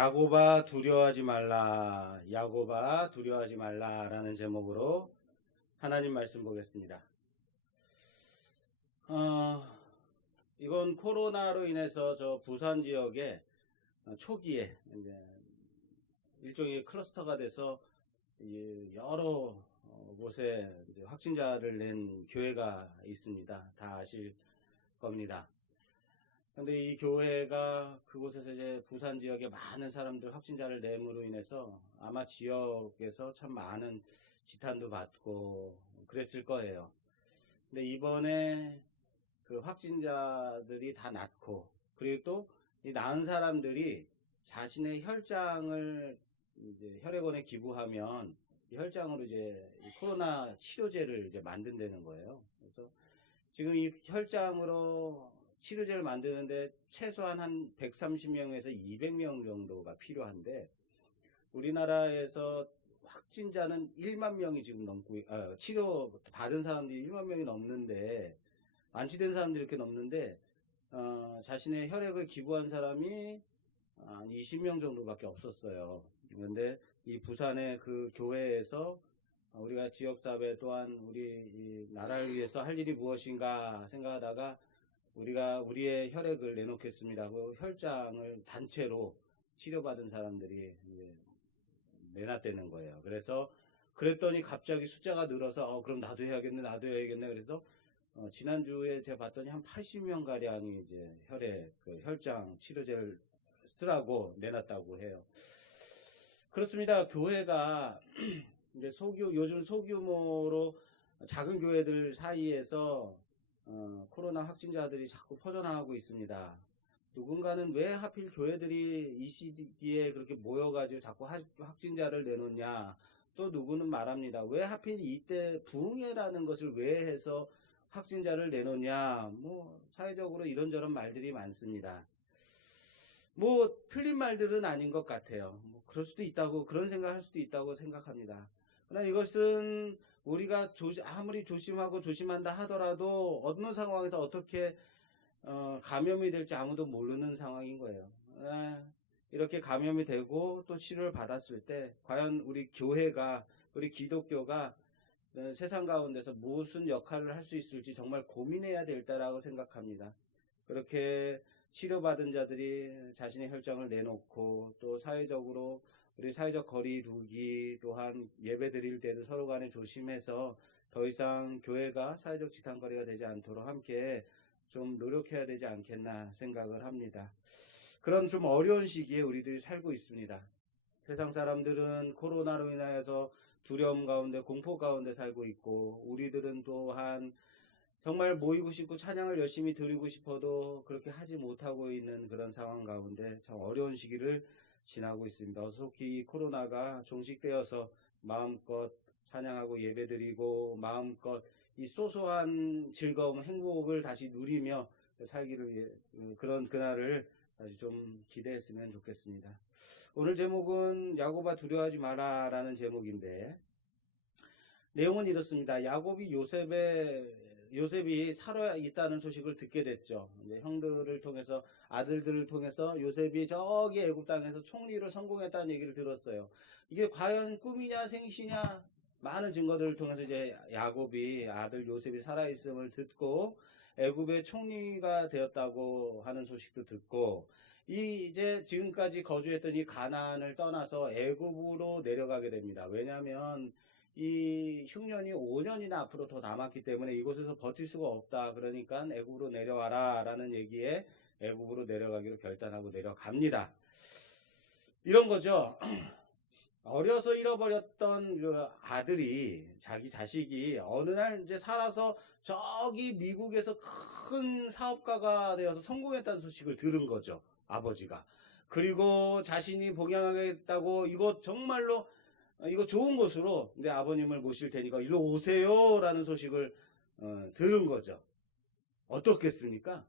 야곱아 두려워하지 말라. 야곱아 두려워하지 말라라는 제목으로 하나님 말씀 보겠습니다. 이번 코로나로 인해서 저 부산 지역에 초기에 이제 일종의 클러스터가 돼서 여러 곳에 이제 확진자를 낸 교회가 있습니다. 다 아실 겁니다. 근데 이 교회가 그곳에서 이제 부산 지역에 많은 사람들 확진자를 냄으로 인해서 아마 지역에서 참 많은 지탄도 받고 그랬을 거예요. 근데 이번에 그 확진자들이 다 낫고, 그리고 또 이 나은 사람들이 자신의 혈장을 이제 혈액원에 기부하면 이 혈장으로 이제 코로나 치료제를 이제 만든다는 거예요. 그래서 지금 이 혈장으로 치료제를 만드는데 최소한 한 130명에서 200명 정도가 필요한데, 우리나라에서 확진자는 1만 명이 지금 넘고, 치료 받은 사람들이 1만 명이 넘는데, 완치된 사람들이 이렇게 넘는데, 자신의 혈액을 기부한 사람이 한 20명 정도밖에 없었어요. 그런데 이 부산의 그 교회에서 우리가 지역사회 또한 우리 이 나라를 위해서 할 일이 무엇인가 생각하다가 우리가 우리의 혈액을 내놓겠습니다 하고 혈장을 단체로 치료받은 사람들이 이제 내놨다는 거예요. 그랬더니 갑자기 숫자가 늘어서 그럼 나도 해야겠네 그래서 지난주에 제가 봤더니 한 80명 가량이 이제 혈장 치료제를 쓰라고 내놨다고 해요. 그렇습니다. 교회가 이제 요즘 소규모로 작은 교회들 사이에서 코로나 확진자들이 자꾸 퍼져나가고 있습니다. 누군가는 왜 하필 교회들이 이 시기에 그렇게 모여가지고 자꾸 확진자를 내놓냐. 또 누구는 말합니다. 왜 하필 이때 부흥회라는 것을 왜 해서 확진자를 내놓냐. 사회적으로 이런저런 말들이 많습니다. 틀린 말들은 아닌 것 같아요. 그럴 수도 있다고, 그런 생각할 수도 있다고 생각합니다. 그러나 이것은 우리가 아무리 조심하고 조심한다 하더라도 어느 상황에서 어떻게 감염이 될지 아무도 모르는 상황인 거예요. 이렇게 감염이 되고 또 치료를 받았을 때 과연 우리 교회가, 우리 기독교가 세상 가운데서 무슨 역할을 할 수 있을지 정말 고민해야 될 때라고 생각합니다. 그렇게 치료받은 자들이 자신의 혈장을 내놓고, 또 사회적으로 우리 사회적 거리 두기, 또한 예배 드릴 때도 서로 간에 조심해서 더 이상 교회가 사회적 지탄거리가 되지 않도록 함께 좀 노력해야 되지 않겠나 생각을 합니다. 그런 좀 어려운 시기에 우리들이 살고 있습니다. 세상 사람들은 코로나로 인하여서 두려움 가운데, 공포 가운데 살고 있고, 우리들은 또한 정말 모이고 싶고 찬양을 열심히 드리고 싶어도 그렇게 하지 못하고 있는 그런 상황 가운데 참 어려운 시기를 지나고 있습니다. 속히 이 코로나가 종식되어서 마음껏 찬양하고 예배드리고 마음껏 이 소소한 즐거움, 행복을 다시 누리며 살기를, 그런 그날을 다시 좀 기대했으면 좋겠습니다. 오늘 제목은 야곱아 두려워하지 마라 라는 제목인데, 내용은 이렇습니다. 야곱이 요셉이 살아 있다는 소식을 듣게 됐죠. 형들을 통해서, 아들들을 통해서 요셉이 저기 애굽 땅에서 총리로 성공했다는 얘기를 들었어요. 이게 과연 꿈이냐 생시냐, 많은 증거들을 통해서 이제 야곱이, 아들 요셉이 살아있음을 듣고 애굽의 총리가 되었다고 하는 소식도 듣고, 이제 지금까지 거주했던 이 가나안을 떠나서 애굽으로 내려가게 됩니다. 왜냐하면 이 흉년이 5년이나 앞으로 더 남았기 때문에 이곳에서 버틸 수가 없다. 그러니까 애굽으로 내려와라 라는 얘기에 애굽으로 내려가기로 결단하고 내려갑니다. 이런 거죠. 어려서 잃어버렸던 그 아들이, 자기 자식이 어느 날 이제 살아서 저기 미국에서 큰 사업가가 되어서 성공했다는 소식을 들은 거죠. 아버지가. 그리고 자신이 복양하겠다고, 이거 정말로 이거 좋은 곳으로 내 아버님을 모실 테니까 일로 오세요 라는 소식을 들은 거죠. 어떻겠습니까?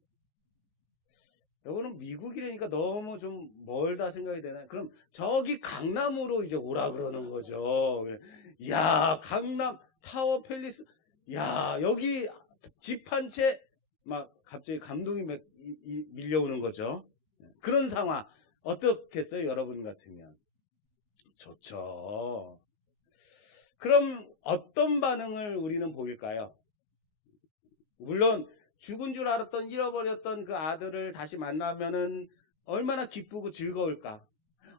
여기는 미국이라니까 너무 좀 멀다 생각이 되나요? 그럼 저기 강남으로 이제 오라 그러는 거죠. 야, 강남 타워 팰리스, 야, 여기 집 한 채 막 갑자기 감동이 밀려오는 거죠. 그런 상황. 어떻겠어요? 여러분 같으면. 좋죠. 그럼 어떤 반응을 우리는 보일까요? 물론 죽은 줄 알았던 잃어버렸던 그 아들을 다시 만나면은 얼마나 기쁘고 즐거울까.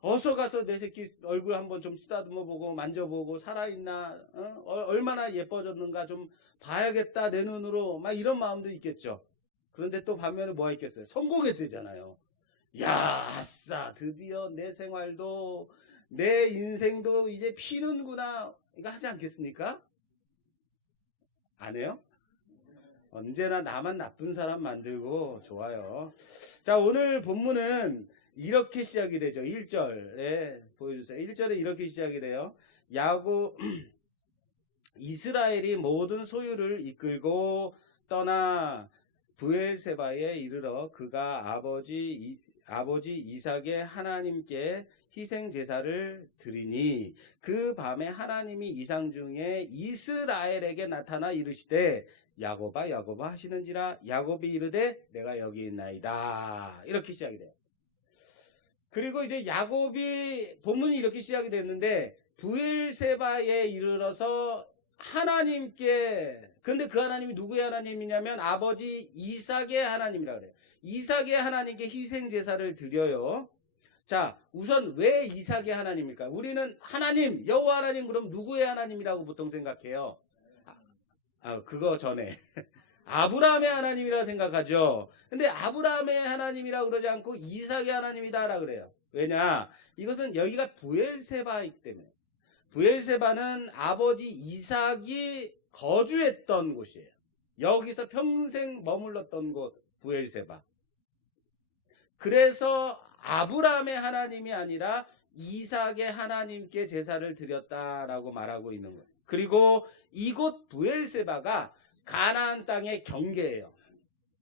어서 가서 내 새끼 얼굴 한번 좀 쓰다듬어 보고 만져보고 살아있나, 얼마나 예뻐졌는가 좀 봐야겠다 내 눈으로, 막 이런 마음도 있겠죠. 그런데 또 반면에 뭐가 있겠어요? 성공이 되잖아요. 야, 아싸, 드디어 내 생활도 내 인생도 이제 피는구나, 이거 하지 않겠습니까? 안 해요? 언제나 나만 나쁜 사람 만들고. 좋아요. 자, 오늘 본문은 이렇게 시작이 되죠. 1절에 보여주세요. 1절에 이렇게 시작이 돼요. 이스라엘이 모든 소유를 이끌고 떠나 브엘세바에 이르러 그가 아버지 이삭의 하나님께 희생 제사를 드리니 그 밤에 하나님이 이상 중에 이스라엘에게 나타나 이르시되 야곱아 야곱아 하시는지라. 야곱이 이르되 내가 여기 있나이다. 이렇게 시작이 돼요. 그리고 이제 야곱이 본문이 이렇게 시작이 됐는데 브엘세바에 이르러서 하나님께, 근데 그 하나님이 누구의 하나님이냐면 아버지 이삭의 하나님이라 그래요. 이삭의 하나님께 희생 제사를 드려요. 자, 우선 왜 이삭의 하나님일까? 우리는 하나님, 여호와 하나님, 그럼 누구의 하나님이라고 보통 생각해요? 그거 전에 아브라함의 하나님이라 생각하죠. 근데 아브라함의 하나님이라 그러지 않고 이삭의 하나님이다라 그래요. 왜냐? 이것은 여기가 브엘세바이기 때문에. 브엘세바는 아버지 이삭이 거주했던 곳이에요. 여기서 평생 머물렀던 곳, 브엘세바. 그래서 아브라함의 하나님이 아니라 이삭의 하나님께 제사를 드렸다라고 말하고 있는 거예요. 그리고 이곳 브엘세바가 가나안 땅의 경계예요.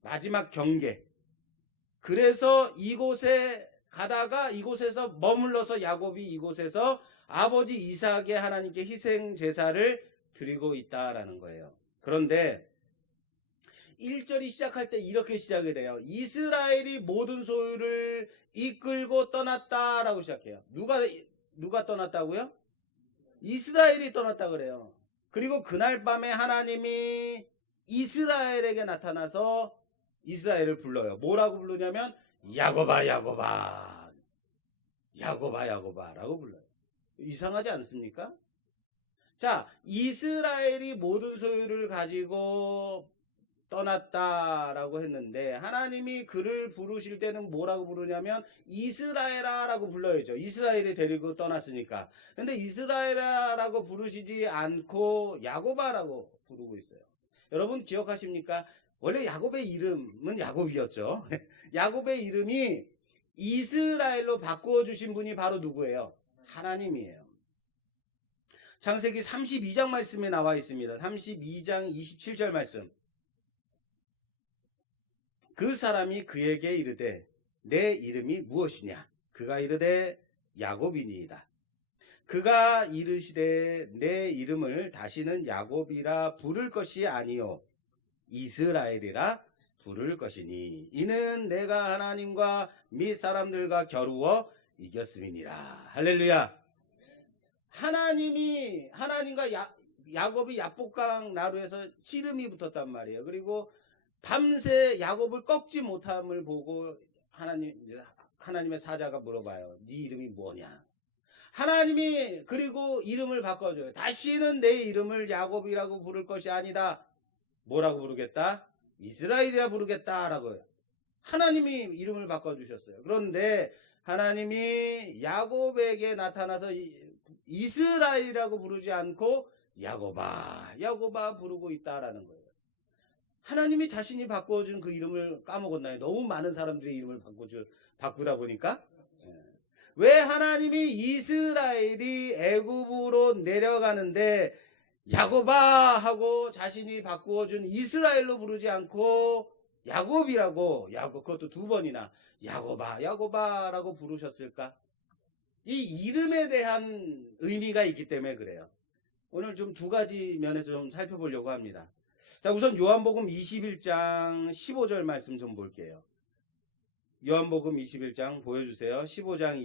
마지막 경계. 그래서 이곳에 가다가 이곳에서 머물러서 야곱이 이곳에서 아버지 이삭의 하나님께 희생 제사를 드리고 있다라는 거예요. 그런데 1절이 시작할 때 이렇게 시작이 돼요. 이스라엘이 모든 소유를 이끌고 떠났다라고 시작해요. 누가 떠났다고요? 이스라엘이 떠났다 그래요. 그리고 그날 밤에 하나님이 이스라엘에게 나타나서 이스라엘을 불러요. 뭐라고 부르냐면 야곱아 야곱아 야곱아 야곱아라고 불러요. 이상하지 않습니까? 자, 이스라엘이 모든 소유를 가지고 떠났다라고 했는데 하나님이 그를 부르실 때는 뭐라고 부르냐면 이스라엘아라고 불러야죠. 이스라엘이 데리고 떠났으니까. 근데 이스라엘아라고 부르시지 않고 야곱아라고 부르고 있어요. 여러분 기억하십니까? 원래 야곱의 이름은 야곱이었죠. 야곱의 이름이 이스라엘로 바꾸어 주신 분이 바로 누구예요? 하나님이에요. 창세기 32장 말씀에 나와 있습니다. 32장 27절 말씀. 그 사람이 그에게 이르되 내 이름이 무엇이냐? 그가 이르되 야곱이니이다. 그가 이르시되 내 이름을 다시는 야곱이라 부를 것이 아니요 이스라엘이라 부를 것이니 이는 내가 하나님과 및 사람들과 겨루어 이겼음이니라. 할렐루야. 하나님과 야곱이 야복강 나루에서 씨름이 붙었단 말이에요. 그리고 밤새 야곱을 꺾지 못함을 보고 하나님의 사자가 물어봐요. 네 이름이 뭐냐? 하나님이 그리고 이름을 바꿔줘요. 다시는 내 이름을 야곱이라고 부를 것이 아니다. 뭐라고 부르겠다? 이스라엘이라 부르겠다라고요. 하나님이 이름을 바꿔주셨어요. 그런데 하나님이 야곱에게 나타나서 이스라엘이라고 부르지 않고 야곱아 야곱아 부르고 있다라는 거예요. 하나님이 자신이 바꿔준 그 이름을 까먹었나요? 너무 많은 사람들이 이름을 바꾸다 보니까. 왜 하나님이 이스라엘이 애굽으로 내려가는데 야곱아 하고 자신이 바꾸어준 이스라엘로 부르지 않고 야곱이라고, 그것도 2번이나 야곱아 야곱아라고 부르셨을까? 이 이름에 대한 의미가 있기 때문에 그래요. 오늘 좀 2가지 면에서 좀 살펴보려고 합니다. 자, 우선 요한복음 21장 15절 말씀 좀 볼게요. 요한복음 21장 보여주세요. 15절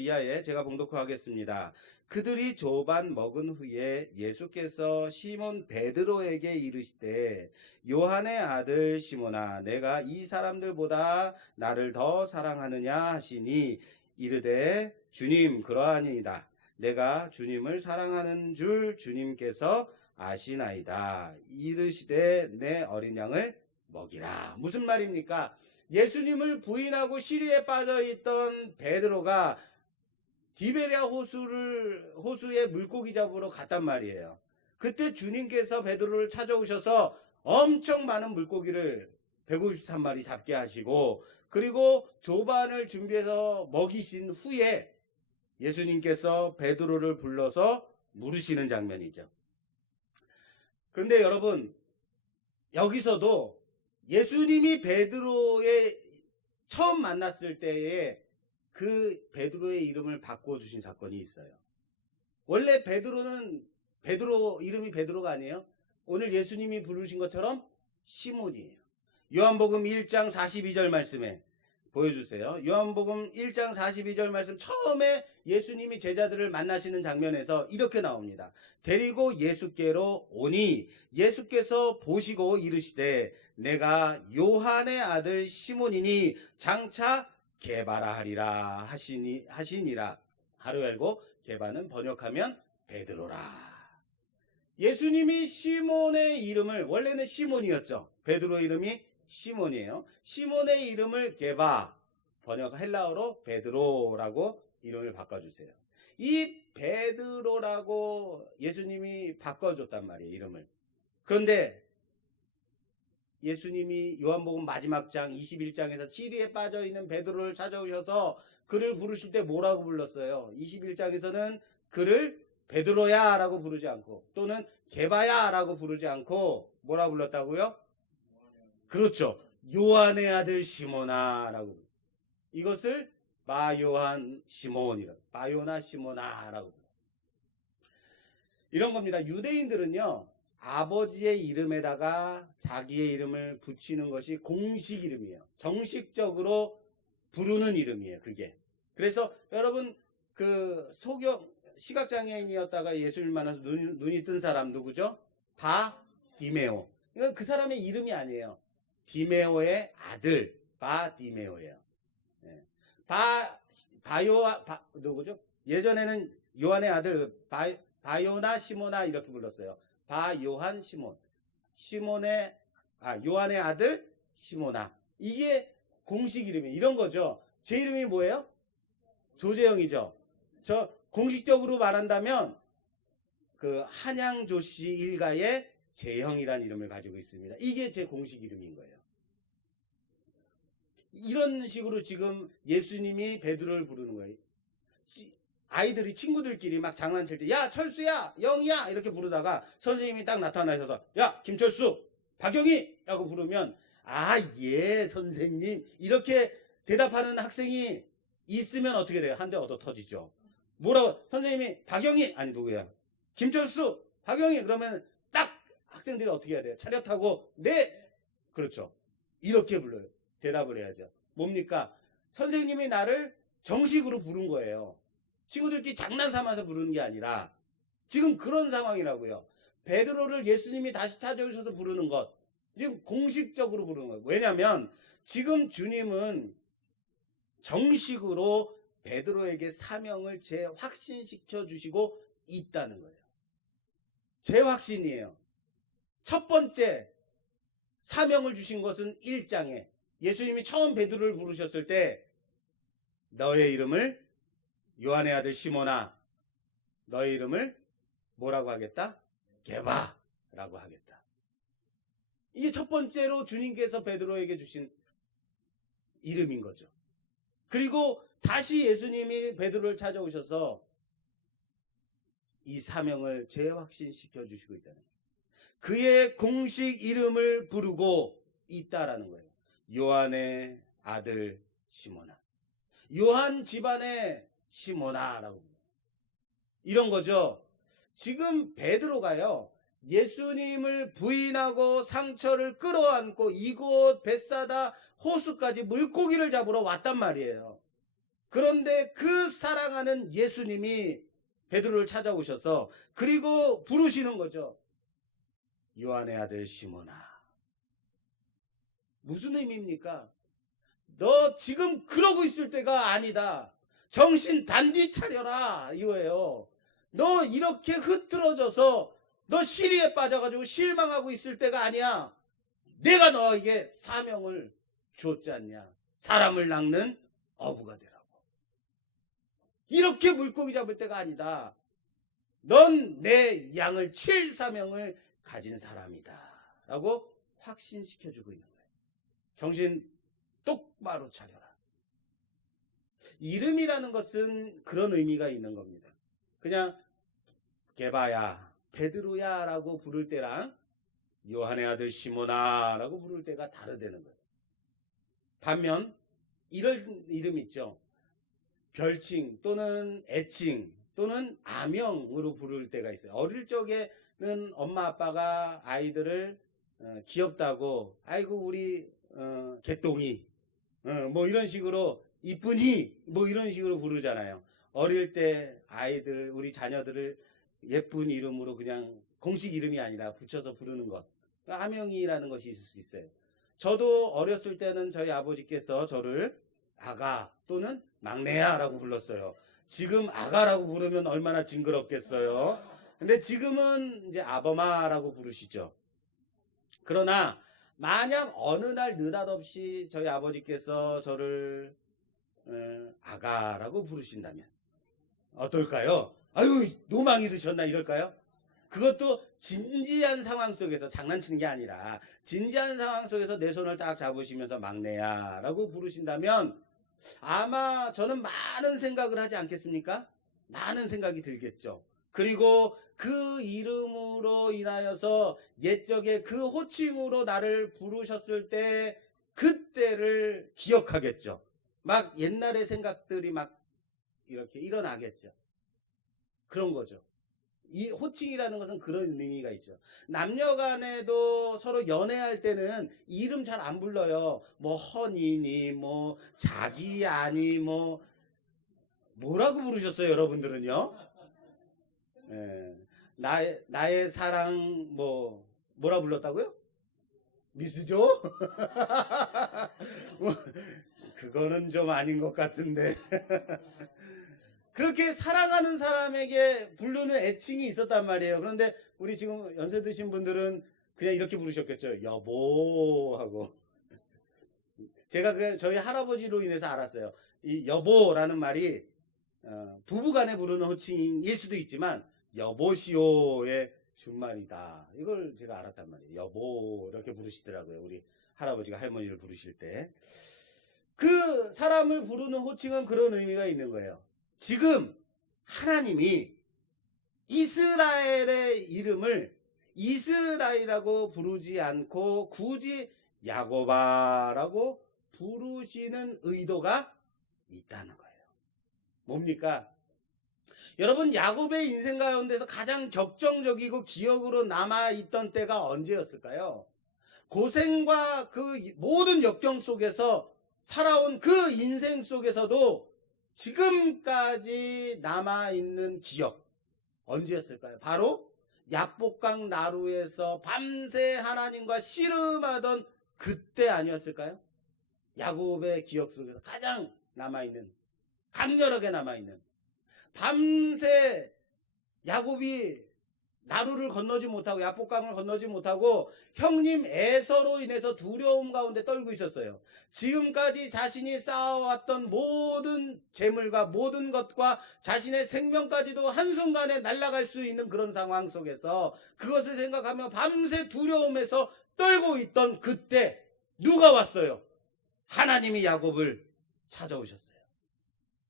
이하에 제가 봉독하겠습니다. 그들이 조반 먹은 후에 예수께서 시몬 베드로에게 이르시되 요한의 아들 시몬아 내가 이 사람들보다 나를 더 사랑하느냐 하시니 이르되 주님 그러하니이다. 내가 주님을 사랑하는 줄 주님께서 아시나이다. 이르시되 내 어린 양을 먹이라. 무슨 말입니까? 예수님을 부인하고 시리에 빠져있던 베드로가 디베랴 호수에 물고기 잡으러 갔단 말이에요. 그때 주님께서 베드로를 찾아오셔서 엄청 많은 물고기를 153마리 잡게 하시고 그리고 조반을 준비해서 먹이신 후에 예수님께서 베드로를 불러서 물으시는 장면이죠. 그런데 여러분 여기서도 예수님이 베드로의 처음 만났을 때에 그 베드로의 이름을 바꿔주신 사건이 있어요. 원래 베드로 이름이 베드로가 아니에요. 오늘 예수님이 부르신 것처럼 시몬이에요. 요한복음 1장 42절 말씀에 보여주세요. 요한복음 1장 42절 말씀 처음에 예수님이 제자들을 만나시는 장면에서 이렇게 나옵니다. 데리고 예수께로 오니 예수께서 보시고 이르시되 내가 요한의 아들 시몬이니 장차 게바라 하리라 하시니라. 하루 열고 게바는 번역하면 베드로라. 예수님이 시몬의 이름을 원래는 시몬이었죠. 베드로 이름이 시몬이에요. 시몬의 이름을 게바 번역 헬라어로 베드로라고 이름을 바꿔주세요. 이 베드로라고 예수님이 바꿔줬단 말이에요. 이름을. 그런데 예수님이 요한복음 마지막 장 21장에서 시리에 빠져있는 베드로를 찾아오셔서 그를 부르실 때 뭐라고 불렀어요? 21장에서는 그를 베드로야 라고 부르지 않고 또는 게바야 라고 부르지 않고 뭐라고 불렀다고요? 그렇죠. 요한의 아들 시몬아 라고. 이것을 바요한 시몬이라 바요나 시몬아 라고 불러요. 이런 겁니다. 유대인들은요. 아버지의 이름에다가 자기의 이름을 붙이는 것이 공식 이름이에요. 정식적으로 부르는 이름이에요. 그게. 그래서 여러분 그 시각장애인이었다가 예수를 만나서 눈이 뜬 사람 누구죠? 바디메오. 이건 그 사람의 이름이 아니에요. 디메오의 아들 바디메오예요. 네. 누구죠? 예전에는 요한의 아들 바요나 시모나 이렇게 불렀어요. 바요한 요한의 아들 시모나. 이게 공식 이름이에요. 이런 거죠. 제 이름이 뭐예요? 조재영이죠. 저 공식적으로 말한다면 그 한양조씨 일가의 재형이라는 이름을 가지고 있습니다. 이게 제 공식 이름인 거예요. 이런 식으로 지금 예수님이 베드로를 부르는 거예요. 아이들이 친구들끼리 막 장난칠 때 야 철수야 영이야 이렇게 부르다가 선생님이 딱 나타나셔서 야 김철수 박영희 라고 부르면 아 예 선생님 이렇게 대답하는 학생이 있으면 어떻게 돼요? 한 대 얻어 터지죠. 뭐라고 선생님이 박영희 아니 누구야 김철수 박영희 그러면 딱 학생들이 어떻게 해야 돼요? 차렷하고 네 그렇죠. 이렇게 불러요. 대답을 해야죠. 뭡니까? 선생님이 나를 정식으로 부른 거예요. 친구들끼리 장난삼아서 부르는 게 아니라 지금 그런 상황이라고요. 베드로를 예수님이 다시 찾아오셔서 부르는 것 지금 공식적으로 부르는 거예요. 왜냐하면 지금 주님은 정식으로 베드로에게 사명을 재확신시켜 주시고 있다는 거예요. 재확신이에요. 첫 번째 사명을 주신 것은 1장에 예수님이 처음 베드로를 부르셨을 때 너의 이름을 요한의 아들 시몬아 너의 이름을 뭐라고 하겠다? 게바라고 하겠다. 이게 첫 번째로 주님께서 베드로에게 주신 이름인 거죠. 그리고 다시 예수님이 베드로를 찾아오셔서 이 사명을 재확신시켜 주시고 있다는 거예요. 그의 공식 이름을 부르고 있다라는 거예요. 요한의 아들 시몬아. 요한 집안의 시몬아라고. 이런 거죠. 지금 베드로가요. 예수님을 부인하고 상처를 끌어안고 이곳 벳사다 호수까지 물고기를 잡으러 왔단 말이에요. 그런데 그 사랑하는 예수님이 베드로를 찾아오셔서 그리고 부르시는 거죠. 요한의 아들 시몬아. 무슨 의미입니까? 너 지금 그러고 있을 때가 아니다. 정신 단디 차려라 이거예요. 너 이렇게 흐트러져서 너 시리에 빠져가지고 실망하고 있을 때가 아니야. 내가 너에게 사명을 줬지 않냐. 사람을 낚는 어부가 되라고. 이렇게 물고기 잡을 때가 아니다. 넌 내 양을 칠 사명을 가진 사람이다 라고 확신시켜주고 있는 거예요. 정신 똑바로 차려라. 이름이라는 것은 그런 의미가 있는 겁니다. 그냥 게바야, 베드로야 라고 부를 때랑 요한의 아들 시몬아 라고 부를 때가 다르다는 거예요. 반면 이런 이름 있죠. 별칭 또는 애칭 또는 아명으로 부를 때가 있어요. 어릴 적에는 엄마 아빠가 아이들을 귀엽다고 아이고 우리 개똥이 뭐 이런 식으로 이쁘니 뭐 이런 식으로 부르잖아요. 어릴 때 아이들 우리 자녀들을 예쁜 이름으로 그냥 공식 이름이 아니라 붙여서 부르는 것, 아명이라는 것이 있을 수 있어요. 저도 어렸을 때는 저희 아버지께서 저를 아가 또는 막내야 라고 불렀어요. 지금 아가라고 부르면 얼마나 징그럽겠어요. 근데 지금은 이제 아범아라고 부르시죠. 그러나 만약 어느 날 느닷없이 저희 아버지께서 저를 아가라고 부르신다면 어떨까요? 아유 노망이 드셨나 이럴까요? 그것도 진지한 상황 속에서, 장난치는 게 아니라 진지한 상황 속에서 내 손을 딱 잡으시면서 막내야 라고 부르신다면 아마 저는 많은 생각을 하지 않겠습니까? 많은 생각이 들겠죠. 그리고 그 이름으로 인하여서 옛적에 그 호칭으로 나를 부르셨을 때 그때를 기억하겠죠. 막 옛날의 생각들이 막 이렇게 일어나겠죠. 그런 거죠. 이 호칭이라는 것은 그런 의미가 있죠. 남녀 간에도 서로 연애할 때는 이름 잘 안 불러요. 뭐 허니니 뭐 자기 아니 뭐 뭐라고 부르셨어요 여러분들은요? 예. 나의 사랑 뭐라 불렀다고요? 미스죠? 뭐, 그거는 좀 아닌 것 같은데. 그렇게 사랑하는 사람에게 부르는 애칭이 있었단 말이에요. 그런데 우리 지금 연세 드신 분들은 그냥 이렇게 부르셨겠죠. 여보 하고. 제가 저희 할아버지로 인해서 알았어요. 이 여보라는 말이 부부간에 부르는 호칭일 수도 있지만 여보시오의 준말이다. 이걸 제가 알았단 말이에요. 여보 이렇게 부르시더라고요. 우리 할아버지가 할머니를 부르실 때. 그 사람을 부르는 호칭은 그런 의미가 있는 거예요. 지금 하나님이 이스라엘의 이름을 이스라엘이라고 부르지 않고 굳이 야고바라고 부르시는 의도가 있다는 거예요. 뭡니까? 여러분, 야곱의 인생 가운데서 가장 격정적이고 기억으로 남아있던 때가 언제였을까요? 고생과 그 모든 역경 속에서 살아온 그 인생 속에서도 지금까지 남아있는 기억 언제였을까요? 바로 야복강 나루에서 밤새 하나님과 씨름하던 그때 아니었을까요? 야곱의 기억 속에서 가장 남아있는, 강렬하게 남아있는, 밤새 야곱이 나루를 건너지 못하고 야복강을 건너지 못하고 형님 에서로 인해서 두려움 가운데 떨고 있었어요. 지금까지 자신이 쌓아왔던 모든 재물과 모든 것과 자신의 생명까지도 한순간에 날아갈 수 있는 그런 상황 속에서 그것을 생각하며 밤새 두려움에서 떨고 있던 그때 누가 왔어요? 하나님이 야곱을 찾아오셨어요.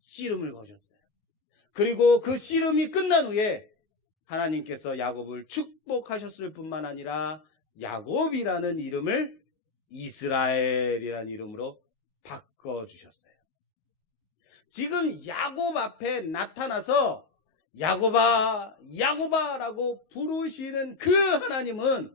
씨름을 거셨어요. 그리고 그 씨름이 끝난 후에 하나님께서 야곱을 축복하셨을 뿐만 아니라 야곱이라는 이름을 이스라엘이라는 이름으로 바꿔주셨어요. 지금 야곱 앞에 나타나서 야곱아 야곱아라고 부르시는 그 하나님은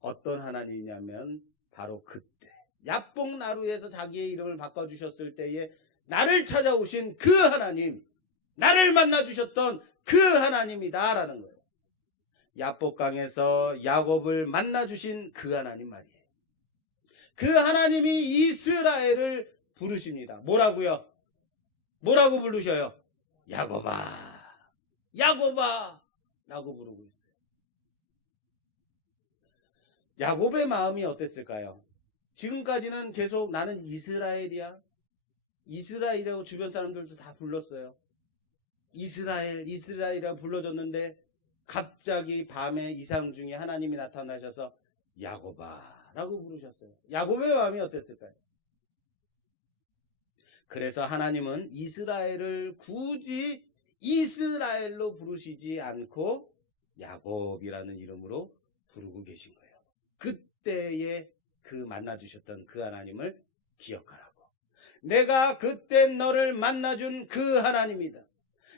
어떤 하나님이냐면 바로 그때 야복나루에서 자기의 이름을 바꿔주셨을 때에 나를 찾아오신 그 하나님, 나를 만나주셨던 그 하나님이다라는 거예요. 야복강에서 야곱을 만나주신 그 하나님 말이에요. 그 하나님이 이스라엘을 부르십니다. 뭐라고요? 뭐라고 부르셔요? 야곱아, 야곱아 라고 부르고 있어요. 야곱의 마음이 어땠을까요? 지금까지는 계속 나는 이스라엘이야. 이스라엘이라고 주변 사람들도 다 불렀어요. 이스라엘, 이스라엘이라고 불러줬는데 갑자기 밤에 이상 중에 하나님이 나타나셔서 야곱아 라고 부르셨어요. 야곱의 마음이 어땠을까요? 그래서 하나님은 이스라엘을 굳이 이스라엘로 부르시지 않고 야곱이라는 이름으로 부르고 계신 거예요. 그때에 그 만나주셨던 그 하나님을 기억하라고. 내가 그때 너를 만나준 그 하나님이다.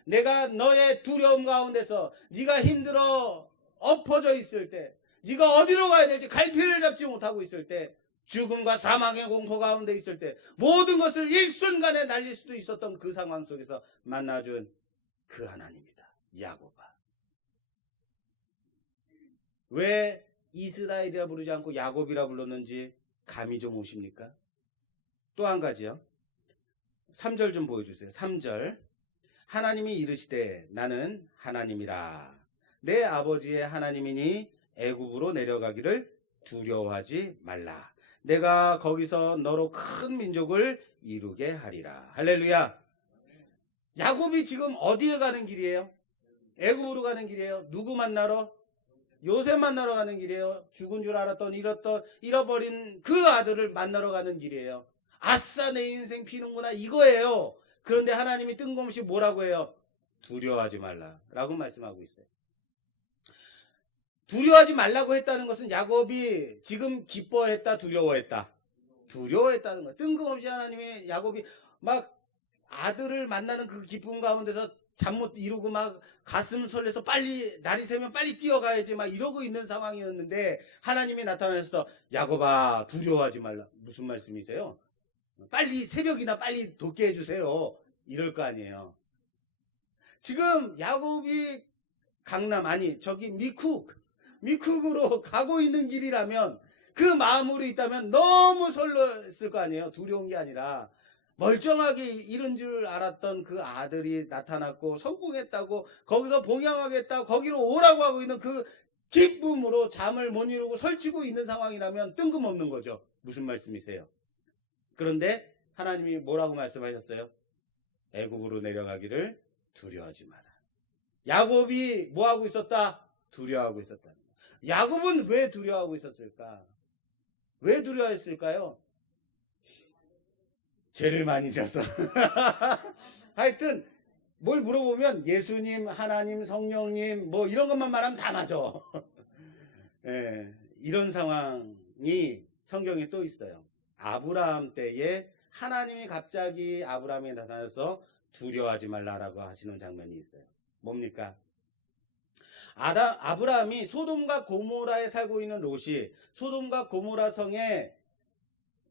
내가 너의 두려움 가운데서 네가 힘들어 엎어져 있을 때, 네가 어디로 가야 될지 갈피를 잡지 못하고 있을 때, 죽음과 사망의 공포 가운데 있을 때 모든 것을 일순간에 날릴 수도 있었던 그 상황 속에서 만나준 그 하나님이다. 야곱아. 왜 이스라엘이라 부르지 않고 야곱이라 불렀는지 감이 좀 오십니까? 또 한 가지요. 3절 좀 보여주세요. 3절. 하나님이 이르시되 나는 하나님이라. 내 아버지의 하나님이니 애굽으로 내려가기를 두려워하지 말라. 내가 거기서 너로 큰 민족을 이루게 하리라. 할렐루야. 야곱이 지금 어디에 가는 길이에요? 애굽으로 가는 길이에요. 누구 만나러? 요셉 만나러 가는 길이에요. 죽은 줄 알았던 잃어버린 그 아들을 만나러 가는 길이에요. 아싸 내 인생 피는구나 이거예요. 그런데 하나님이 뜬금없이 뭐라고 해요? 두려워하지 말라 라고 말씀하고 있어요. 두려워하지 말라고 했다는 것은 야곱이 지금 기뻐했다 두려워했다? 두려워했다는 거예요. 뜬금없이 하나님이 야곱이 막 아들을 만나는 그 기쁨 가운데서 잠 못 이루고 막 가슴 설레서 빨리 날이 새면 빨리 뛰어가야지 막 이러고 있는 상황이었는데 하나님이 나타나셔서 야곱아 두려워하지 말라. 무슨 말씀이세요? 빨리 새벽이나 빨리 돋게 해주세요. 이럴 거 아니에요. 지금 야곱이 강남 아니 저기 미쿡으로 가고 있는 길이라면 그 마음으로 있다면 너무 설렜을 거 아니에요. 두려운 게 아니라 멀쩡하게 이런 줄 알았던 그 아들이 나타났고 성공했다고 거기서 봉양하겠다고 거기로 오라고 하고 있는 그 기쁨으로 잠을 못 이루고 설치고 있는 상황이라면 뜬금없는 거죠. 무슨 말씀이세요? 그런데 하나님이 뭐라고 말씀하셨어요? 애굽으로 내려가기를 두려워하지 마라. 야곱이 뭐하고 있었다? 두려워하고 있었다. 야곱은 왜 두려워하고 있었을까? 왜 두려워했을까요? 죄를 많이 져서. 하여튼 뭘 물어보면 예수님, 하나님, 성령님 뭐 이런 것만 말하면 다 맞아. 예, 이런 상황이 성경에 또 있어요. 아브라함 때에 하나님이 갑자기 아브라함에 나타나서 두려워하지 말라라고 하시는 장면이 있어요. 뭡니까? 아브라함이 소돔과 고모라에 살고 있는 롯이 소돔과 고모라 성에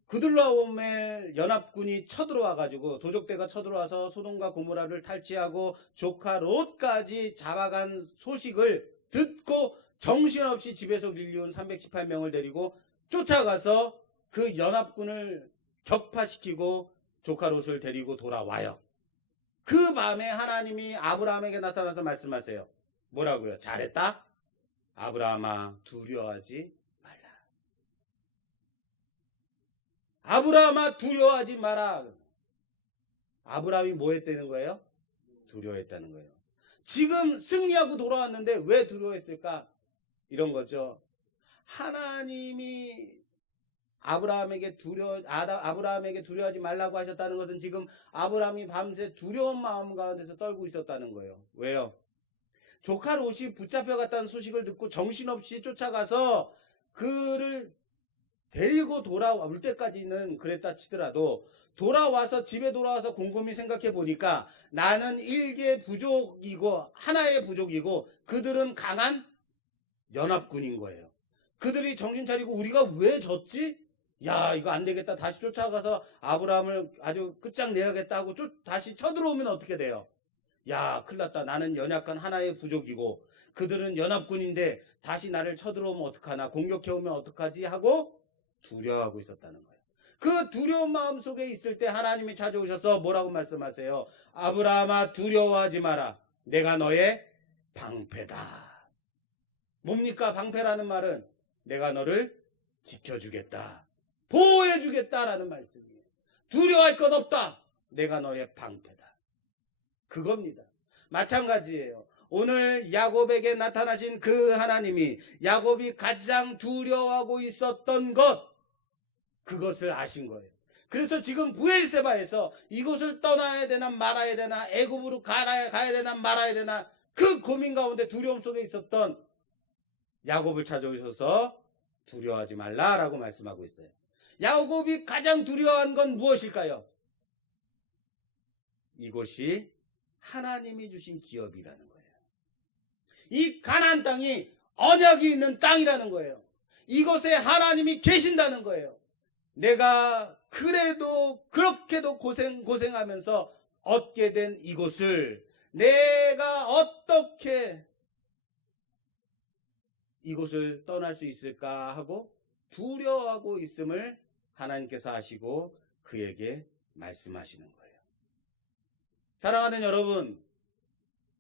그들라오멜 연합군이 쳐들어와가지고 도적대가 쳐들어와서 소돔과 고모라를 탈취하고 조카 롯까지 잡아간 소식을 듣고 정신없이 집에서 밀려온 318명을 데리고 쫓아가서 그 연합군을 격파시키고 조카 롯을 데리고 돌아와요. 그 밤에 하나님이 아브라함에게 나타나서 말씀하세요. 뭐라고요? 잘했다? 아브라함아 두려워하지 말라. 아브라함아 두려워하지 마라. 아브라함이 뭐 했다는 거예요? 두려워했다는 거예요. 지금 승리하고 돌아왔는데 왜 두려워했을까? 이런 거죠. 하나님이 아브라함에게 두려워하지 말라고 하셨다는 것은 지금 아브라함이 밤새 두려운 마음 가운데서 떨고 있었다는 거예요. 왜요? 조카 롯이 붙잡혀갔다는 소식을 듣고 정신없이 쫓아가서 그를 데리고 돌아올 때까지는 그랬다 치더라도 돌아와서 집에 돌아와서 곰곰이 생각해 보니까 나는 일개 부족이고 하나의 부족이고 그들은 강한 연합군인 거예요. 그들이 정신 차리고 우리가 왜 졌지? 야, 이거 안 되겠다. 다시 쫓아가서 아브라함을 아주 끝장내야겠다 하고 다시 쳐들어오면 어떻게 돼요? 야, 큰일 났다. 나는 연약한 하나의 부족이고 그들은 연합군인데 다시 나를 쳐들어오면 어떡하나, 공격해오면 어떡하지 하고 두려워하고 있었다는 거예요. 그 두려운 마음 속에 있을 때 하나님이 찾아오셔서 뭐라고 말씀하세요? 아브라함아, 두려워하지 마라. 내가 너의 방패다. 뭡니까? 방패라는 말은 내가 너를 지켜주겠다, 보호해주겠다라는 말씀이에요. 두려워할 것 없다. 내가 너의 방패다. 그겁니다. 마찬가지예요. 오늘 야곱에게 나타나신 그 하나님이 야곱이 가장 두려워하고 있었던 것, 그것을 아신 거예요. 그래서 지금 브엘세바에서 이곳을 떠나야 되나 말아야 되나, 애굽으로 가야 되나 말아야 되나, 그 고민 가운데 두려움 속에 있었던 야곱을 찾아오셔서 두려워하지 말라라고 말씀하고 있어요. 야곱이 가장 두려워한 건 무엇일까요? 이곳이 하나님이 주신 기업이라는 거예요. 이 가나안 땅이 언약이 있는 땅이라는 거예요. 이곳에 하나님이 계신다는 거예요. 내가 그래도 그렇게도 고생하면서 얻게 된 이곳을 내가 어떻게 이곳을 떠날 수 있을까 하고 두려워하고 있음을 하나님께서 아시고 그에게 말씀하시는 거예요. 사랑하는 여러분,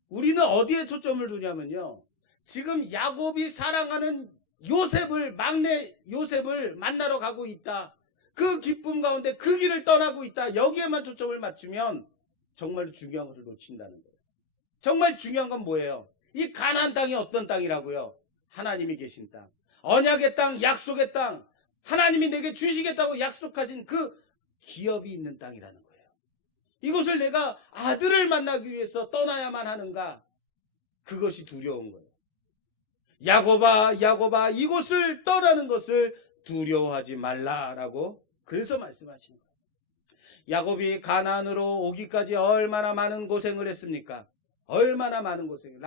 우리는 어디에 초점을 두냐면요, 지금 야곱이 사랑하는 막내 요셉을 만나러 가고 있다, 그 기쁨 가운데 그 길을 떠나고 있다, 여기에만 초점을 맞추면 정말 중요한 것을 놓친다는 거예요. 정말 중요한 건 뭐예요? 이 가나안 땅이 어떤 땅이라고요? 하나님이 계신 땅, 언약의 땅, 약속의 땅, 하나님이 내게 주시겠다고 약속하신 그 기업이 있는 땅이라는 거예요. 이곳을 내가 아들을 만나기 위해서 떠나야만 하는가? 그것이 두려운 거예요. 야곱아, 야곱아, 이곳을 떠나는 것을 두려워하지 말라라고 그래서 말씀하시는 거예요. 야곱이 가나안으로 오기까지 얼마나 많은 고생을 했습니까? 얼마나 많은 고생을.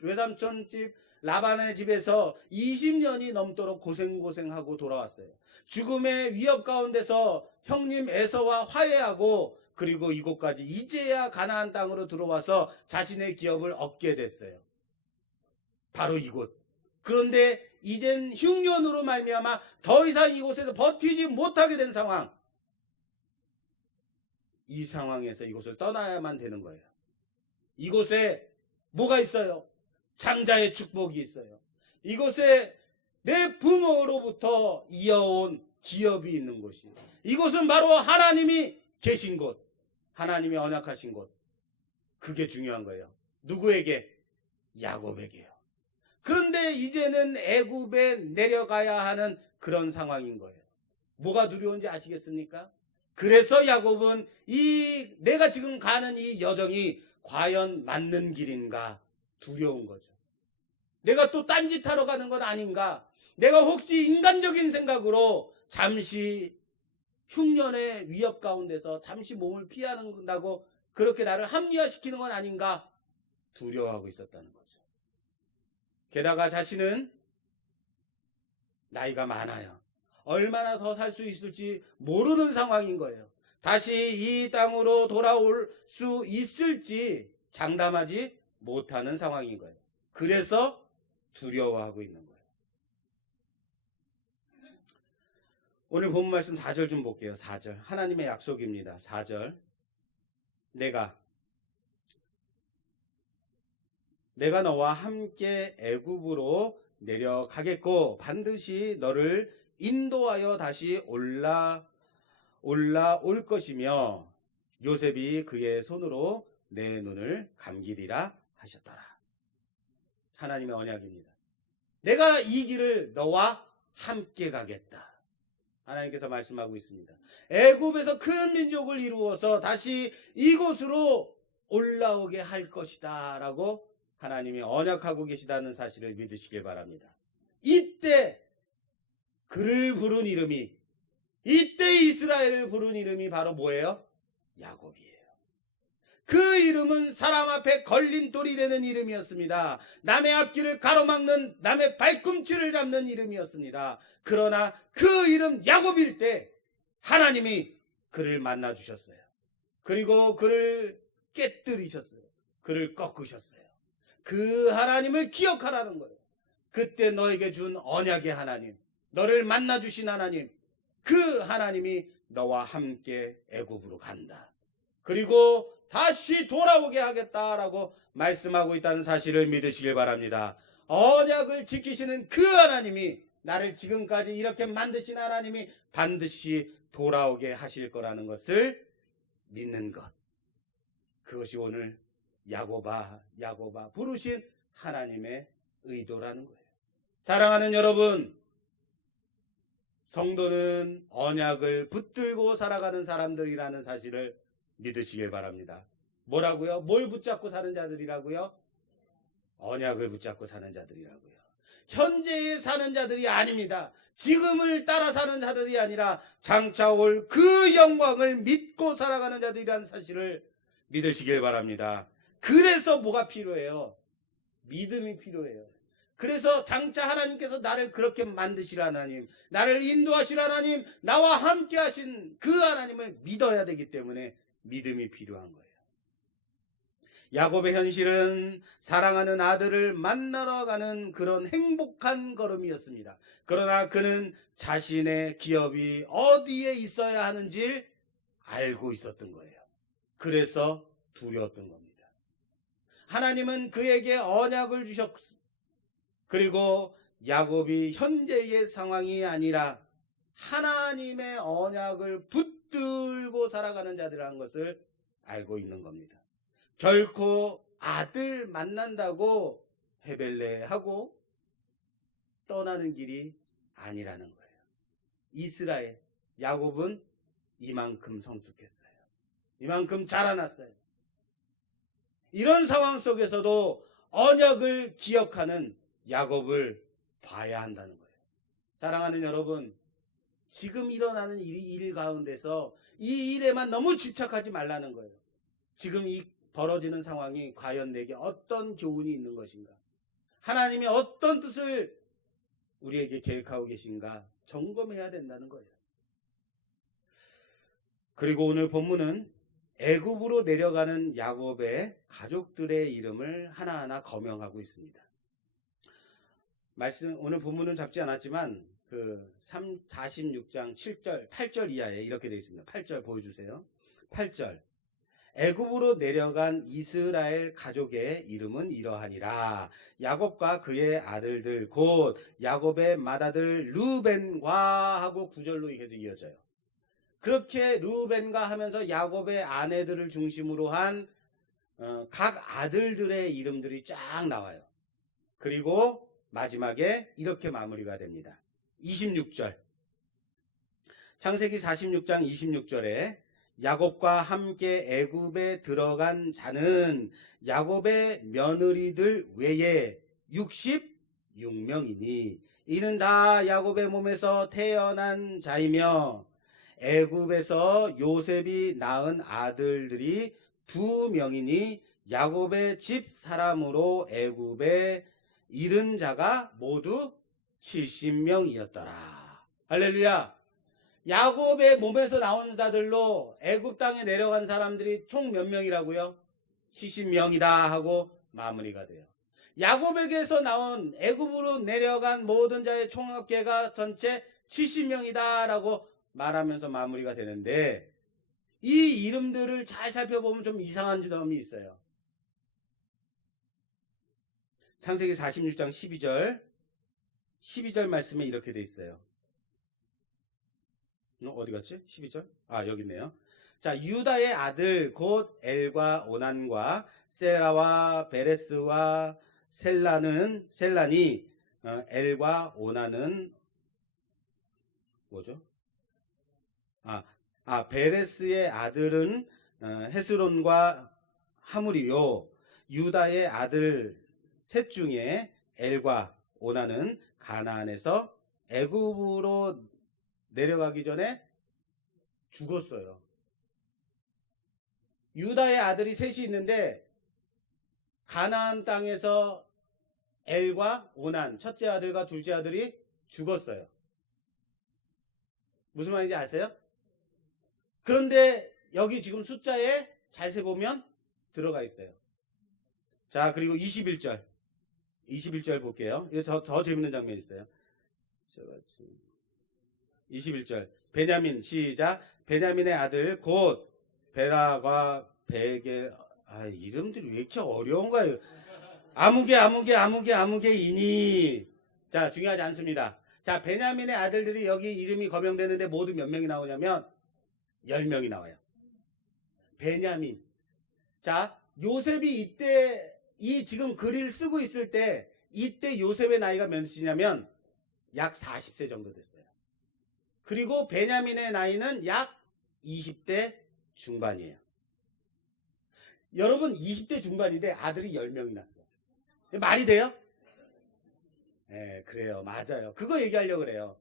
외삼촌 집 라반의 집에서 20년이 넘도록 고생하고 돌아왔어요. 죽음의 위협 가운데서 형님 에서와 화해하고, 그리고 이곳까지 이제야 가나안 땅으로 들어와서 자신의 기업을 얻게 됐어요. 바로 이곳. 그런데 이젠 흉년으로 말미암아 더 이상 이곳에서 버티지 못하게 된 상황. 이 상황에서 이곳을 떠나야만 되는 거예요. 이곳에 뭐가 있어요? 장자의 축복이 있어요. 이곳에 내 부모로부터 이어온 기업이 있는 곳이, 이곳은 바로 하나님이 계신 곳, 하나님이 언약하신 곳. 그게 중요한 거예요. 누구에게? 야곱에게요. 그런데 이제는 애굽에 내려가야 하는 그런 상황인 거예요. 뭐가 두려운지 아시겠습니까? 그래서 야곱은 내가 지금 가는 이 여정이 과연 맞는 길인가 두려운 거죠. 내가 또 딴짓하러 가는 건 아닌가? 내가 혹시 인간적인 생각으로 잠시 흉년의 위협 가운데서 잠시 몸을 피한다고 그렇게 나를 합리화시키는 건 아닌가? 두려워하고 있었다는 거죠. 게다가 자신은 나이가 많아요. 얼마나 더 살 수 있을지 모르는 상황인 거예요. 다시 이 땅으로 돌아올 수 있을지 장담하지 못하는 상황인 거예요. 그래서 두려워하고 있는 거예요. 오늘 본 말씀 4절 좀 볼게요. 4절. 하나님의 약속입니다. 4절. 내가 너와 함께 애굽으로 내려가겠고 반드시 너를 인도하여 다시 올라올 것이며 요셉이 그의 손으로 내 눈을 감기리라 하셨더라. 하나님의 언약입니다. 내가 이 길을 너와 함께 가겠다. 하나님께서 말씀하고 있습니다. 애굽에서 큰 민족을 이루어서 다시 이곳으로 올라오게 할 것이다 라고 하나님이 언약하고 계시다는 사실을 믿으시길 바랍니다. 이때 그를 부른 이름이, 이때 이스라엘을 부른 이름이 바로 뭐예요? 야곱이에요. 그 이름은 사람 앞에 걸림돌이 되는 이름이었습니다. 남의 앞길을 가로막는, 남의 발꿈치를 잡는 이름이었습니다. 그러나 그 이름 야곱일 때 하나님이 그를 만나 주셨어요. 그리고 그를 깨뜨리셨어요. 그를 꺾으셨어요. 그 하나님을 기억하라는 거예요. 그때 너에게 준 언약의 하나님, 너를 만나 주신 하나님, 그 하나님이 너와 함께 애굽으로 간다. 그리고 다시 돌아오게 하겠다라고 말씀하고 있다는 사실을 믿으시길 바랍니다. 언약을 지키시는 그 하나님이, 나를 지금까지 이렇게 만드신 하나님이 반드시 돌아오게 하실 거라는 것을 믿는 것. 그것이 오늘 야곱아 야곱아 부르신 하나님의 의도라는 거예요. 사랑하는 여러분, 성도는 언약을 붙들고 살아가는 사람들이라는 사실을 믿으시길 바랍니다. 뭐라고요? 뭘 붙잡고 사는 자들이라고요? 언약을 붙잡고 사는 자들이라고요. 현재에 사는 자들이 아닙니다. 지금을 따라 사는 자들이 아니라 장차 올 그 영광을 믿고 살아가는 자들이라는 사실을 믿으시길 바랍니다. 그래서 뭐가 필요해요? 믿음이 필요해요. 그래서 장차 하나님께서 나를 그렇게 만드실 하나님, 나를 인도하실 하나님, 나와 함께 하신 그 하나님을 믿어야 되기 때문에 믿음이 필요한 거예요. 야곱의 현실은 사랑하는 아들을 만나러 가는 그런 행복한 걸음이었습니다. 그러나 그는 자신의 기업이 어디에 있어야 하는지를 알고 있었던 거예요. 그래서 두려웠던 겁니다. 하나님은 그에게 언약을 주셨고, 그리고 야곱이 현재의 상황이 아니라 하나님의 언약을 붙들고 살아가는 자들이라는 것을 알고 있는 겁니다. 결코 아들 만난다고 헤벨레하고 떠나는 길이 아니라는 거예요. 이스라엘, 야곱은 이만큼 성숙했어요. 이만큼 자라났어요. 이런 상황 속에서도 언약을 기억하는 야곱을 봐야 한다는 거예요. 사랑하는 여러분, 지금 일어나는 일 가운데서 이 일에만 너무 집착하지 말라는 거예요. 지금 이 벌어지는 상황이 과연 내게 어떤 교훈이 있는 것인가? 하나님이 어떤 뜻을 우리에게 계획하고 계신가? 점검해야 된다는 거예요. 그리고 오늘 본문은 애굽으로 내려가는 야곱의 가족들의 이름을 하나하나 거명하고 있습니다. 오늘 본문은 잡지 않았지만 46장 7절, 8절 이하에 이렇게 되어 있습니다. 8절 보여주세요. 8절. 애굽으로 내려간 이스라엘 가족의 이름은 이러하니라. 야곱과 그의 아들들 곧 야곱의 맏아들 르벤과 하고 9절로 계속 이어져요. 그렇게 르벤과 하면서 야곱의 아내들을 중심으로 한 각 아들들의 이름들이 쫙 나와요. 그리고 마지막에 이렇게 마무리가 됩니다. 26절. 창세기 46장 26절에 야곱과 함께 애굽에 들어간 자는 야곱의 며느리들 외에 66명이니 이는 다 야곱의 몸에서 태어난 자이며 애굽에서 요셉이 낳은 아들들이 2명이니 야곱의 집 사람으로 애굽에 이른 자가 모두 70명이었더라. 할렐루야. 야곱의 몸에서 나온 자들로 애굽 땅에 내려간 사람들이 총 몇 명이라고요? 70명이다 하고 마무리가 돼요. 야곱에게서 나온 애굽으로 내려간 모든 자의 총합계가 전체 70명이다 라고 말하면서 마무리가 되는데, 이 이름들을 잘 살펴보면 좀 이상한 점이 있어요. 창세기 46장 12절 말씀에 이렇게 돼 있어요. 어디 갔지? 12절? 여기 있네요. 자, 유다의 아들 곧 엘과 오난과 세라와 베레스와 셀란이 엘과 오난은 뭐죠? 베레스의 아들은 헤스론과 하물이요. 유다의 아들 셋 중에 엘과 오난은 가나안에서 애굽으로 내려가기 전에 죽었어요. 유다의 아들이 셋이 있는데 가나안 땅에서 엘과 오난, 첫째 아들과 둘째 아들이 죽었어요. 무슨 말인지 아세요? 그런데 여기 지금 숫자에 잘 세보면 들어가 있어요. 자, 그리고 21절 볼게요. 이거 더 재밌는 장면이 있어요. 21절. 베냐민, 시작. 베냐민의 아들 곧 베라과 베겔. 이름들이 왜 이렇게 어려운 거예요? 아무개 이니. 자, 중요하지 않습니다. 자, 베냐민의 아들들이 여기 이름이 거명되는데 모두 몇 명이 나오냐면 10명이 나와요. 베냐민. 자, 요셉이 이때 이 지금 글을 쓰고 있을 때 이때 요셉의 나이가 몇이냐면 약 40세 정도 됐어요. 그리고 베냐민의 나이는 약 20대 중반이에요. 여러분 20대 중반인데 아들이 10명이 났어요. 말이 돼요? 네, 그래요. 맞아요. 그거 얘기하려고 그래요.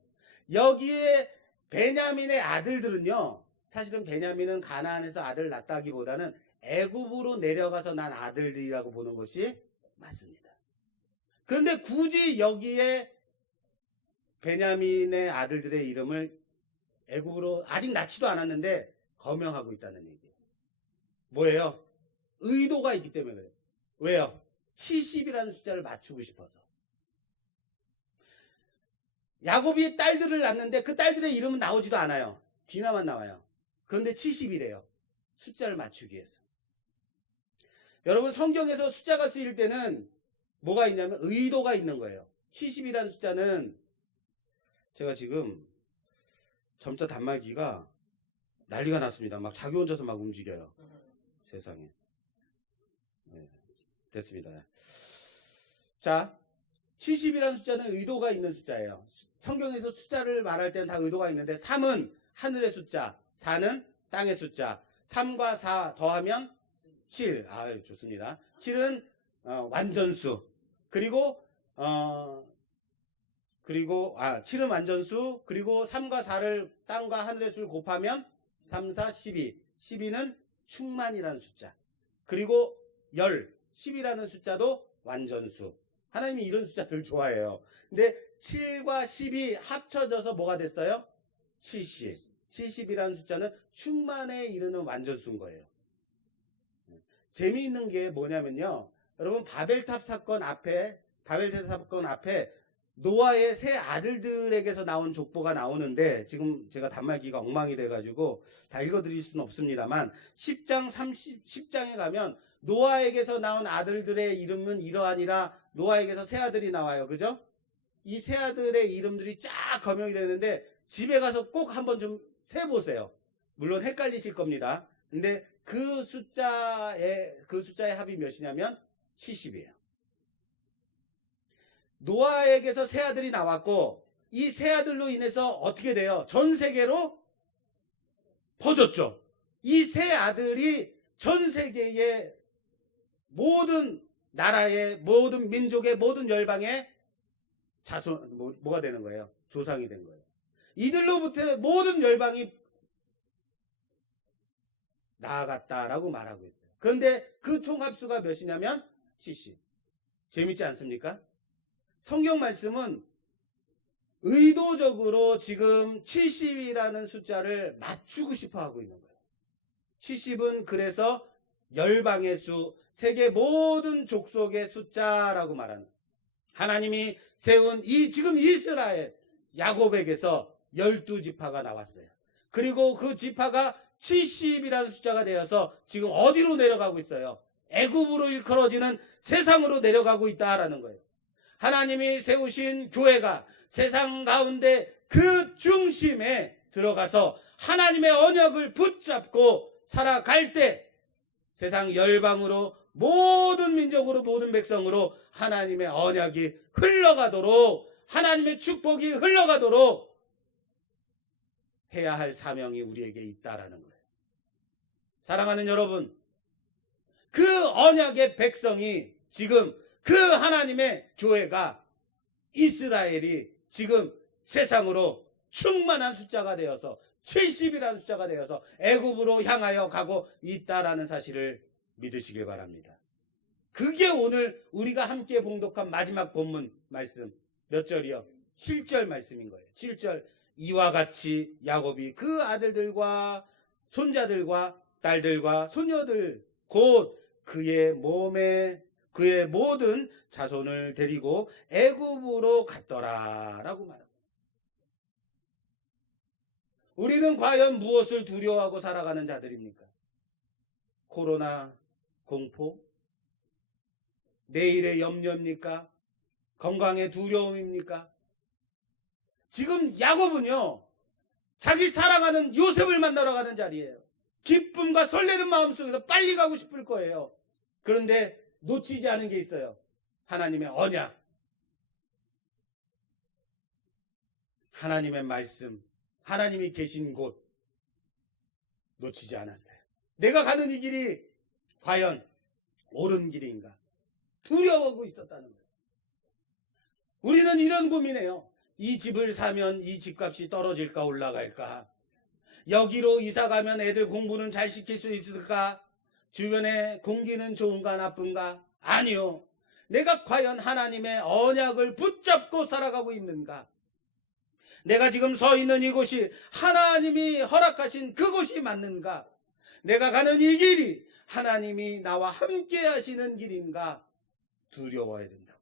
여기에 베냐민의 아들들은요. 사실은 베냐민은 가나안에서 아들을 낳았다기보다는 애굽으로 내려가서 난 아들들이라고 보는 것이 맞습니다. 그런데 굳이 여기에 베냐민의 아들들의 이름을 애굽으로 아직 낳지도 않았는데 거명하고 있다는 얘기예요. 뭐예요? 의도가 있기 때문에 그래요. 왜요? 70이라는 숫자를 맞추고 싶어서. 야곱이 딸들을 낳는데 그 딸들의 이름은 나오지도 않아요. 디나만 나와요. 그런데 70이래요. 숫자를 맞추기 위해서. 여러분 성경에서 숫자가 쓰일 때는 뭐가 있냐면 의도가 있는 거예요. 70이라는 숫자는 제가 지금 점자 단말기가 난리가 났습니다. 막 자기 혼자서 막 움직여요. 세상에. 네, 됐습니다. 자, 70이라는 숫자는 의도가 있는 숫자예요. 성경에서 숫자를 말할 때는 다 의도가 있는데 3은 하늘의 숫자, 4는 땅의 숫자, 3과 4 더하면 7. 좋습니다. 7은 완전수. 그리고 7은 완전수. 그리고 3과 4를 땅과 하늘의 수를 곱하면 3, 4, 12. 12는 충만이라는 숫자. 그리고 10이라는 숫자도 완전수. 하나님이 이런 숫자들 좋아해요. 근데 7과 10이 합쳐져서 뭐가 됐어요? 70. 70이라는 숫자는 충만에 이르는 완전수인 거예요. 재미있는 게 뭐냐면요. 여러분 바벨탑 사건 앞에 노아의 세 아들들에게서 나온 족보가 나오는데 지금 제가 단말기가 엉망이 돼가지고 다 읽어드릴 수는 없습니다만 10장에 가면 노아에게서 나온 아들들의 이름은 이러하니라 노아에게서 세 아들이 나와요. 그죠? 이 세 아들의 이름들이 쫙 거명이 되는데 집에 가서 꼭 한번 좀 세보세요. 물론 헷갈리실 겁니다. 근데 그 숫자의 합이 몇이냐면 70이에요. 노아에게서 세 아들이 나왔고 이 세 아들로 인해서 어떻게 돼요? 전 세계로 퍼졌죠. 이 세 아들이 전 세계의 모든 나라의 모든 민족의 모든 열방의 뭐가 되는 거예요? 조상이 된 거예요. 이들로부터 모든 열방이 나아갔다라고 말하고 있어요. 그런데 그 총합수가 몇이냐면 70. 재밌지 않습니까? 성경 말씀은 의도적으로 지금 70이라는 숫자를 맞추고 싶어 하고 있는 거예요. 70은 그래서 열방의 수, 세계 모든 족속의 숫자라고 말하는 하나님이 세운 지금 이스라엘 야곱에게서 12지파가 나왔어요. 그리고 그 지파가 70이라는 숫자가 되어서 지금 어디로 내려가고 있어요? 애굽으로 일컬어지는 세상으로 내려가고 있다라는 거예요. 하나님이 세우신 교회가 세상 가운데 그 중심에 들어가서 하나님의 언약을 붙잡고 살아갈 때 세상 열방으로 모든 민족으로 모든 백성으로 하나님의 언약이 흘러가도록 하나님의 축복이 흘러가도록 해야 할 사명이 우리에게 있다라는 거예요. 사랑하는 여러분, 그 언약의 백성이 지금 그 하나님의 교회가 이스라엘이 지금 세상으로 충만한 숫자가 되어서 70이라는 숫자가 되어서 애굽으로 향하여 가고 있다라는 사실을 믿으시길 바랍니다. 그게 오늘 우리가 함께 봉독한 마지막 본문 말씀 몇 절이요? 7절 말씀인 거예요. 7절. 이와 같이 야곱이 그 아들들과 손자들과 딸들과 소녀들 곧 그의 모든 자손을 데리고 애굽으로 갔더라라고 말합니다. 우리는 과연 무엇을 두려워하고 살아가는 자들입니까? 코로나 공포? 내일의 염려입니까? 건강의 두려움입니까? 지금 야곱은요, 자기 사랑하는 요셉을 만나러 가는 자리예요. 기쁨과 설레는 마음속에서 빨리 가고 싶을 거예요. 그런데 놓치지 않은 게 있어요. 하나님의 언약, 하나님의 말씀, 하나님이 계신 곳 놓치지 않았어요. 내가 가는 이 길이 과연 옳은 길인가? 두려워하고 있었다는 거예요. 우리는 이런 고민해요. 이 집을 사면 이 집값이 떨어질까 올라갈까? 여기로 이사 가면 애들 공부는 잘 시킬 수 있을까? 주변에 공기는 좋은가 나쁜가? 아니요. 내가 과연 하나님의 언약을 붙잡고 살아가고 있는가? 내가 지금 서 있는 이곳이 하나님이 허락하신 그곳이 맞는가? 내가 가는 이 길이 하나님이 나와 함께 하시는 길인가? 두려워해야 된다고요.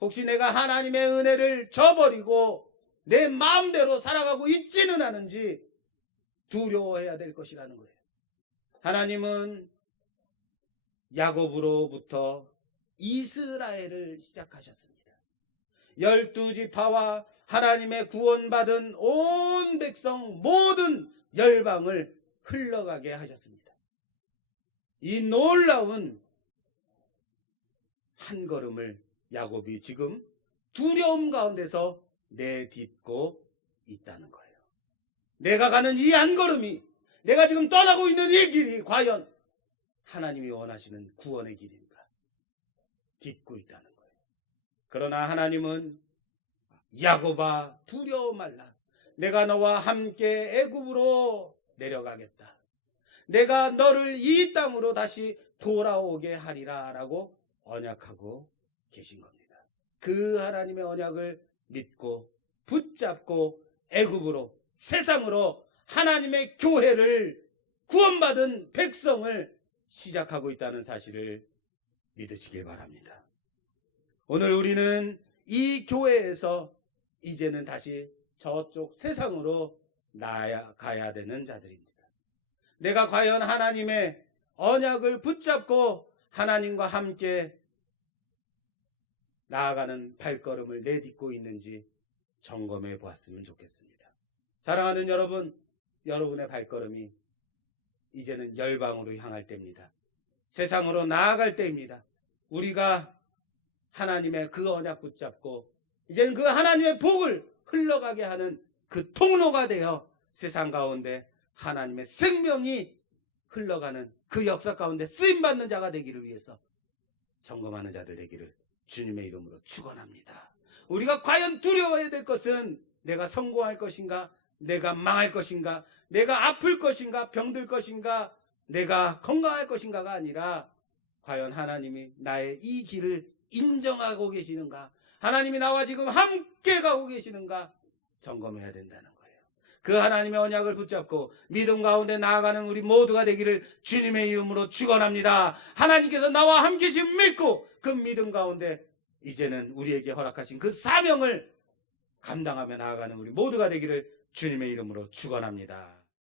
혹시 내가 하나님의 은혜를 저버리고 내 마음대로 살아가고 있지는 않은지 두려워해야 될 것이라는 거예요. 하나님은 야곱으로부터 이스라엘을 시작하셨습니다. 12지파와 하나님의 구원받은 온 백성 모든 열방을 흘러가게 하셨습니다. 이 놀라운 한 걸음을 야곱이 지금 두려움 가운데서 내딛고 있다는 거예요. 내가 가는 이 한 걸음이, 내가 지금 떠나고 있는 이 길이 과연 하나님이 원하시는 구원의 길인가 딛고 있다는 거예요. 그러나 하나님은 야곱아 두려워 말라. 내가 너와 함께 애굽으로 내려가겠다. 내가 너를 이 땅으로 다시 돌아오게 하리라 라고 언약하고 계신 겁니다. 그 하나님의 언약을 믿고 붙잡고 애굽으로, 세상으로 하나님의 교회를, 구원받은 백성을 시작하고 있다는 사실을 믿으시길 바랍니다. 오늘 우리는 이 교회에서 이제는 다시 저쪽 세상으로 나아가야 되는 자들입니다. 내가 과연 하나님의 언약을 붙잡고 하나님과 함께 나아가는 발걸음을 내딛고 있는지 점검해 보았으면 좋겠습니다. 사랑하는 여러분, 여러분의 발걸음이 이제는 열방으로 향할 때입니다. 세상으로 나아갈 때입니다. 우리가 하나님의 그 언약 붙잡고 이제는 그 하나님의 복을 흘러가게 하는 그 통로가 되어 세상 가운데 하나님의 생명이 흘러가는 그 역사 가운데 쓰임받는 자가 되기를 위해서 점검하는 자들 되기를 주님의 이름으로 축원합니다. 우리가 과연 두려워해야 될 것은 내가 성공할 것인가, 내가 망할 것인가, 내가 아플 것인가, 병들 것인가, 내가 건강할 것인가가 아니라 과연 하나님이 나의 이 길을 인정하고 계시는가, 하나님이 나와 지금 함께 가고 계시는가 점검해야 된다는 거예요. 그 하나님의 언약을 붙잡고 믿음 가운데 나아가는 우리 모두가 되기를 주님의 이름으로 축원합니다. 하나님께서 나와 함께 계신 믿고 그 믿음 가운데 이제는 우리에게 허락하신 그 사명을 감당하며 나아가는 우리 모두가 되기를 주님의 이름으로 축원합니다.